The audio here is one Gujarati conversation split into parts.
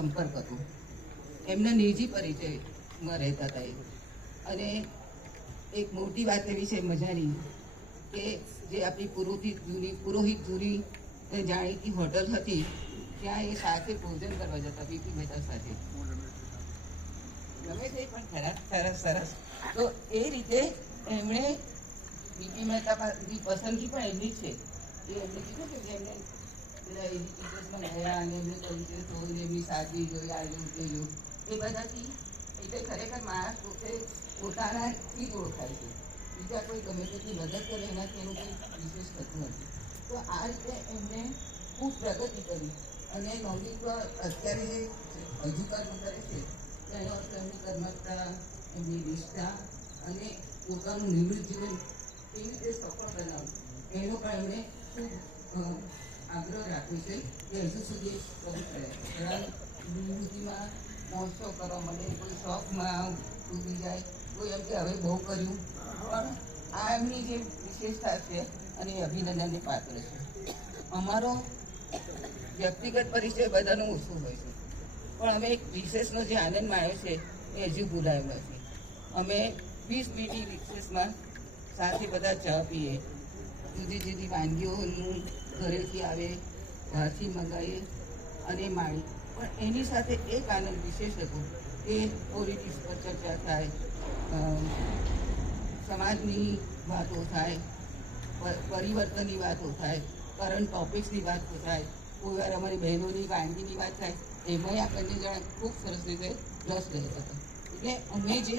સંપર્ક હતો. એમના નિજી પરિચયમાં રહેતા હતા એ. અને એક મોટી વાત એવી છે મજાની કે જે આપણી પુરોહિત જૂની જાણીતી હોટલ હતી ત્યાં એ સાથે ભોજન કરવા જતા બીપી મહેતા સાથે. ગમે તે પણ સરસ. તો એ રીતે એમણે બીપી મહેતાની પસંદગી પણ એમની છે. એ એમને કીધું કે એમને ગયા અને એમને પરિચય થયો, એમની સાદગી જોઈ, આયોજન જોયું, એ બધાથી એટલે ખરેખર માણસ પોતે પોતાનાથી જ ઓળખાય છે. બીજા કોઈ ગમે તેટલી મદદ કરે એનાથી એનું કંઈ વિશેષ થતું નથી. તો આ રીતે એમને ખૂબ પ્રગતિ કરી અને મૌલિક અત્યારે જે હજુ કર્મ કરે છે તેનો અર્થ એમની કર્મઠતા, એમની નિષ્ઠા અને પોતાનું નિવૃત્ત જીવન કેવી રીતે સફળ બનાવવું એનો પણ એમણે ખૂબ આગ્રહ રાખ્યો છે કે હજુ સુધી નિવૃત્તિમાં મહોત્સવ કરવા મળે, કોઈ શોખમાં ડૂબી જાય, કોઈ એમ કે હવે બહુ કર્યું, પણ આ એમની જે વિશેષતા છે અને અભિનંદનને પાત્ર છે. અમારો વ્યક્તિગત પરિચય બધાનો ઓછો હોય છે, પણ અમે એક વિશેષનો જે આનંદ માણ્યો છે એ હજુ ભૂલાયો નથી. અમે 20 મિનિટની રિસેસમાં સાથે બધા ચા પીએ, જુદી જુદી વાનગીઓનું ઘરેથી આવે, બહારથી મંગાવીએ અને માણી. પણ એની સાથે એક આનંદ વિશેષ હતો કે પોલિટિક્સ પર ચર્ચા થાય, સમાજની વાતો થાય, પરિવર્તનની વાતો થાય, કરંટ ટોપિક્સની વાતો થાય, કોઈ વાર અમારી બહેનોની વાનગીની વાત થાય. એમાં આ બંને જણા ખૂબ સરસ રીતે રસ લેતા હતા. એટલે અમે જે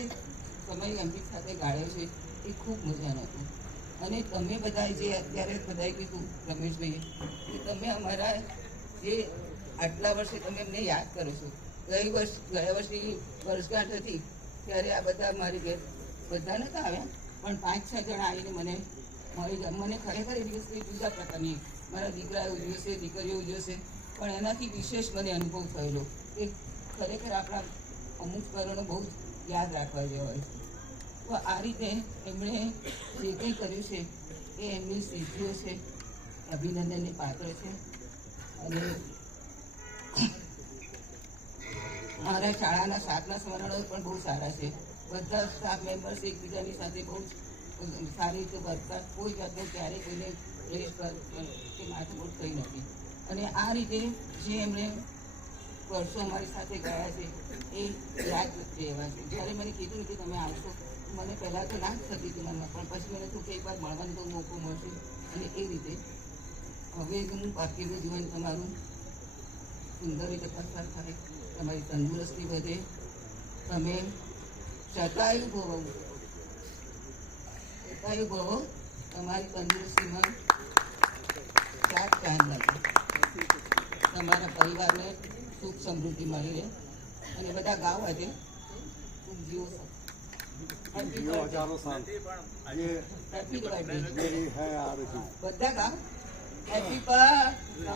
સમય એમની સાથે ગાળ્યો છે એ ખૂબ મજાનો હતો. અને તમે બધા જે અત્યારે બધાએ કીધું રમેશભાઈએ કે તમે અમારા જે આટલા વર્ષે તમે એમને યાદ કરો છો. ગયા વર્ષની વર્ષગાંઠ હતી ત્યારે આ બધા મારી ઘેર બધા નહોતા આવ્યા, પણ 5-6 જણા આવીને મને મળી ગયા. મને ખરેખર એ દિવસ કંઈ જુદા પ્રકારની મારા દીકરા ઉજવશે, દીકરીઓ ઉજવશે, પણ એનાથી વિશેષ મને અનુભવ થયેલો કે ખરેખર આપણા અમુક કારણો બહુ યાદ રાખવા જેવા હોય છે. તો આ રીતે એમણે જે કંઈ કર્યું છે એ એમની સિદ્ધિઓ છે, અભિનંદનને પાત્ર છે. અને મારા શાળાના સાતના સ્મરણો પણ બહુ સારા છે. બધા સ્ટાફ મેમ્બર્સ એકબીજાની સાથે બહુ સારી રીતે વર્તા, કોઈ જાતનો ક્યારેય કોઈને ક્લેશ કે માથાકૂટ થઈ નથી. અને આ રીતે જે એમણે વર્ષો અમારી સાથે ગયા છે એ યાદ રહેવા છે. જ્યારે મને કીધું કે તમે આવશો, મને પહેલાં તો ના જ થતી હતી મનમાં, પણ પછી મને થયું કે એકવાર મળવાનો તો મોકો મળશે. અને એ રીતે હવે હું બાકીનું જીવન તમારું સુંદર રીતે પસાર થાય, તમારી તંદુરસ્તી વધે, તમે શતાયુ ભવો, તમારી તંદુરસ્તીમાં ચાર ચાંદ લાગે, તમારા પરિવારને સુખ સમૃદ્ધિ મળી રહે અને બધા ગાવ આજે ખૂબ જીવો બધા ગાવ હેપી બર્થડે.